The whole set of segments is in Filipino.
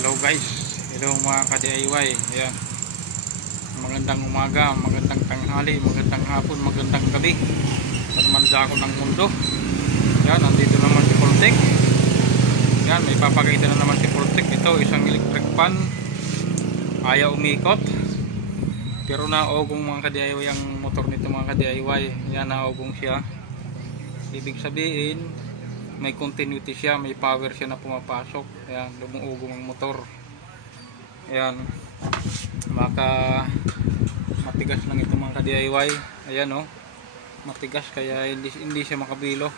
Hello guys, hello mga ka-DIY. Ayan. Magandang umaga, magandang tanghali, magandang hapon, magandang gabi. Panamanda ako ng mundo. Ayan, nandito naman si Poltek. Ayan, may papakita na naman si Poltek. Ito, isang electric fan. Ayaw umikot. Pero naogong mga ka-DIY ang motor nito mga ka-DIY. Ayan, naogong siya. Ibig sabihin, may continuity siya, may power siya na pumapasok. Ayan, lumuugong ang motor. Ayan, matigas lang ito mga ka-DIY. Ayan o, matigas kaya hindi siya makabilo.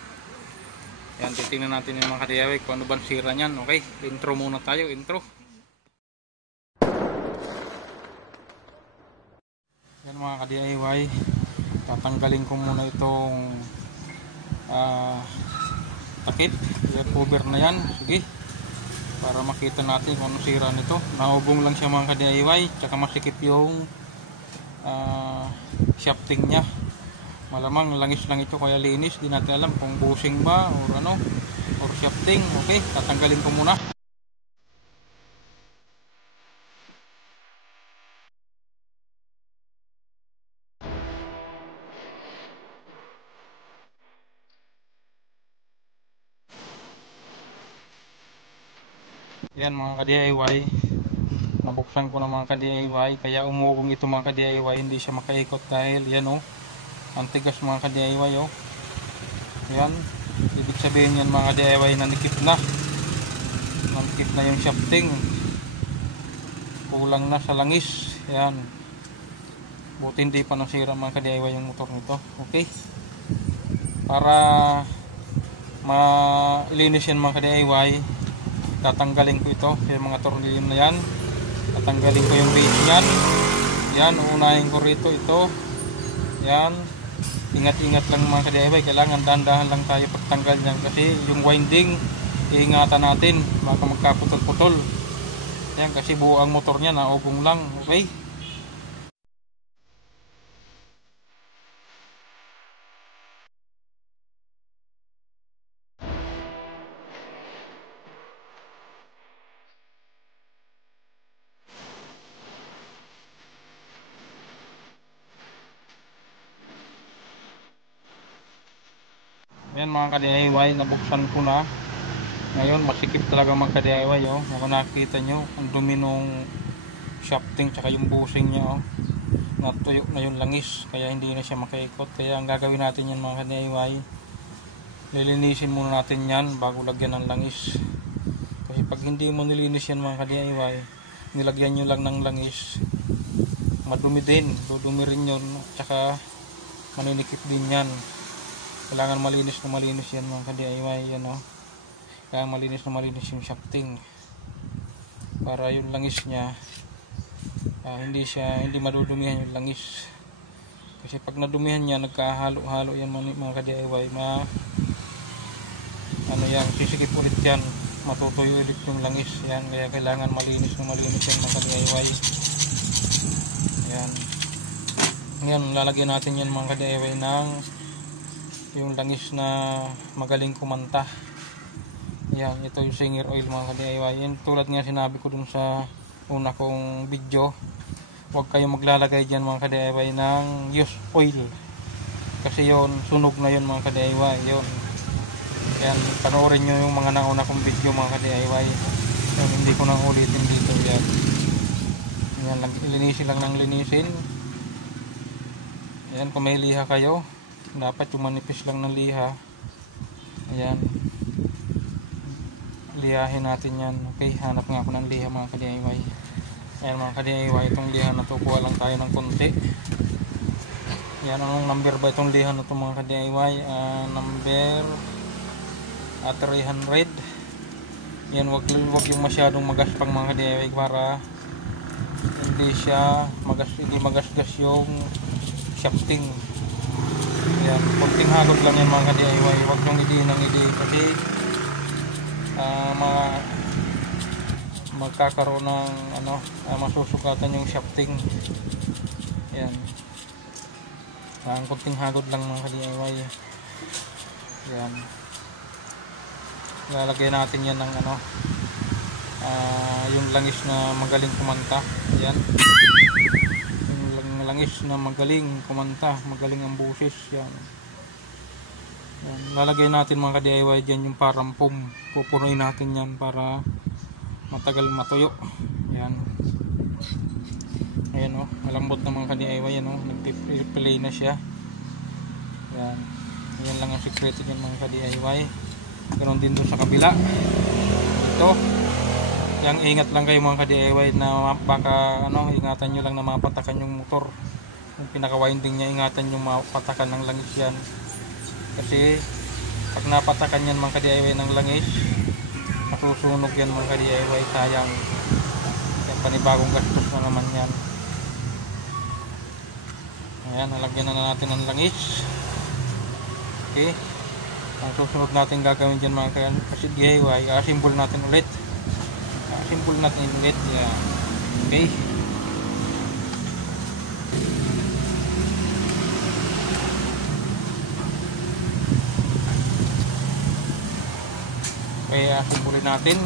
Ayan, titingnan natin yung mga ka-DIY kung ano ba sira nyan. Okay, intro muna tayo, intro. Ayan mga ka-DIY, tatanggalin ko muna itong takip, air cover na yan. Sige, para makita natin kung ano sira nito. Naubong lang siya mga ka-DIY, tsaka masikip yung shafting nya. Malamang langis lang ito kaya linis, di natin alam kung bushing ba or ano, or shafting. Okay, tatanggalin ko muna. Yan mga ka-DIY, nabuksan ko na mga ka-DIY, kaya umugong ito mga ka-DIY, hindi siya makaikot dahil yan o, ang tigas mga ka-DIY o. Yan, ibig sabihin yan mga ka-DIY, nanikip na yung shafting, kulang na sa langis. Yan, buti hindi pa nasira mga ka-DIY yung motor nito. Okay, para mailinis yan mga ka-DIY, tatanggalin ko ito, yung mga tornilyo na yan. Tatanggalin ko yung base nyan. Yan, uunahin ko rito ito. Yan, ingat-ingat lang mga ka-DIY, kailangan dahan-dahan lang tayo pagtanggal nyan, kasi yung winding iingatan natin, baka magkaputol-putol. Yan, kasi buo ang motor nya, naubong lang. Okay, yan mga ka-DIY, nabuksan ko na. Ngayon masikip talaga mga ka-DIY oh. Kung nakikita nyo, ang dumi nung shafting tsaka yung bushing nya oh. Natuyo na yung langis, kaya hindi na siya makaikot. Kaya ang gagawin natin yan mga ka-DIY, lilinisin muna natin yan bago lagyan ng langis. Kasi pag hindi mo nilinis yan mga ka-DIY, nilagyan nyo lang ng langis, madumi din, dudumi rin yun, tsaka maninikip din yan. Kailangan malinis yan mga ka-DIY yan oh. Kaya malinis yung shafting para yung langis nya hindi madudumihan yung langis. Kasi pag nadumihan niya, nagkahalo-halo yan mga ka-DIY, sisikip ulit yan, matutuyo ulit yung langis yan. Kaya kailangan malinis yan mga ka-DIY. Yan, ngayon lalagyan natin yan mga ka-DIY ng yung langis na magaling kumanta. Yan, ito yung Singer Oil mga ka-DIY. Yan, tulad nga sinabi ko dun sa una kong video, huwag kayong maglalagay dyan mga ka-DIY ng used oil, kasi yon sunog na yon mga ka-DIY. Yon, yan, panoorin nyo yung mga nauna kong video mga ka-DIY. Yan, hindi ko nang ulitin dito. Yan, yan lang, linisin lang ng linisin. Yan, kung may liha kayo, dapat yung manipis lang ng liha. Ayan, lihahin natin yan. Okay, hanap nga ako ng liha mga ka-DIY. Ayan mga ka-DIY, itong liha na to, kuha lang tayo ng konti. Yan, anong number ba itong liha na to mga ka-DIY? Number 300. Yan, wag yung masyadong magaspang mga ka-DIY, para hindi magasgas yung shafting. Yan, konting hagod lang yan mga ka-DIY, wag nung idi kasi magkakaroon ng masusukatan yung shafting. Yan, ang konting hagod lang mga ka-DIY. Yan, lalagay natin yan ng yung langis na magaling kumanta. Yan. Yung langis na magaling kumanta, magaling ang boses. Yan. Yan. Lalagay natin mga ka-DIY dyan yung parang foam. Pupunuin natin yan para matagal matuyo. Yan. Ayan o, malambot na mga ka-DIY. Yan o, nag-play na siya. Yan. Yan lang ang sekreto dyan mga ka-DIY. Ganon din doon sa kabila. Ito. Yang ingat lang kayo mga ka-DIY na baka ingatan nyo lang na mapatakan yung motor. Yung pinaka-winding niya, ingatan nyo mapatakan ng langis yan. Kasi pag napatakan yan mga ka-DIY ng langis, masusunog yan mga ka-DIY, sayang. Yan, panibagong gastos na naman yan. Ayan, nalagyan na natin ng langis. Okay. Ang susunod natin gagawin dyan mga ka-DIY, asimbol natin ulit. Asimbol natin ulit. Yan. Okay. Kaya simbolin natin.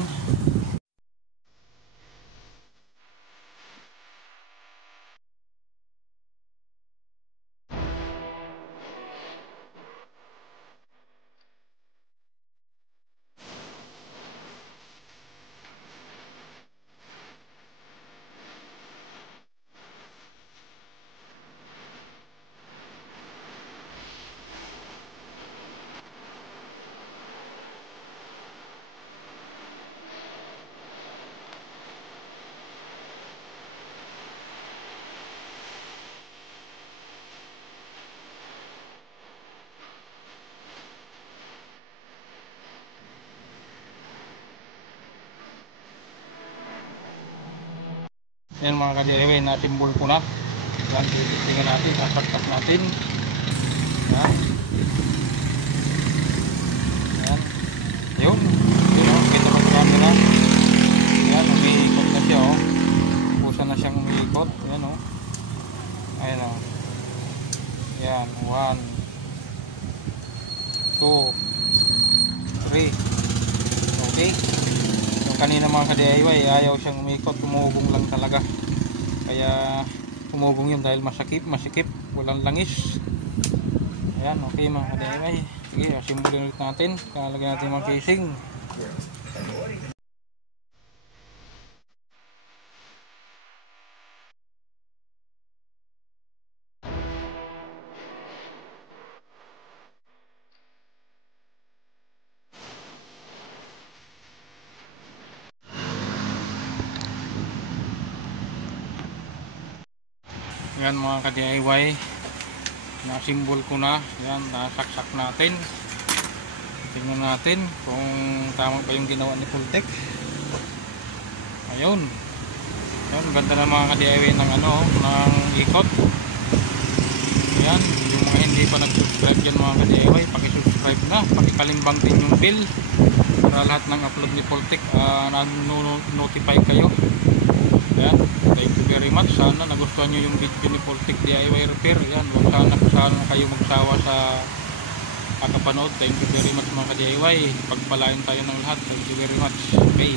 Yan mga ka-DIY, na-simbol ko na. Yan, tingnan natin, sasaksak natin. Yan. Yan. Yun. Yun o, kita ko sa camera. Yan, umiikot na siya o. Pusa na siyang umiikot. Yan o. Ayan o. Yan, 1 2 3. Okay. Yung kanina mga ka-DIY, ayaw siyang umikot, tumugong lang talaga. Kaya tumugong yun dahil masikip, walang langis. Ayan, okay mga ka-DIY. Sige, simbolin ulit natin. Kalagyan natin mga casing. Yan mga ka-DIY, na-symbol ko na. Yan, nasaksak natin. Tingnan natin kung tama ba yung ginawa ni Pultec. Ayun. Yan, ganda na mga ka-DIY ng ng ikot. Yan, yung mga hindi pa nag-subscribe dyan mga ka-DIY, paki-subscribe na, paki-kalimbang din yung bell para lahat ng upload ni Pultec nag-notify kayo. Yan, thank you very much. Sana nagustuhan nyo yung video ni Pultec DIY Repair. Yan, sana kayo magsawa sa kakapanood. Thank you very much mga ka-DIY. Pagpalain tayo ng lahat. Thank you very much. Okay.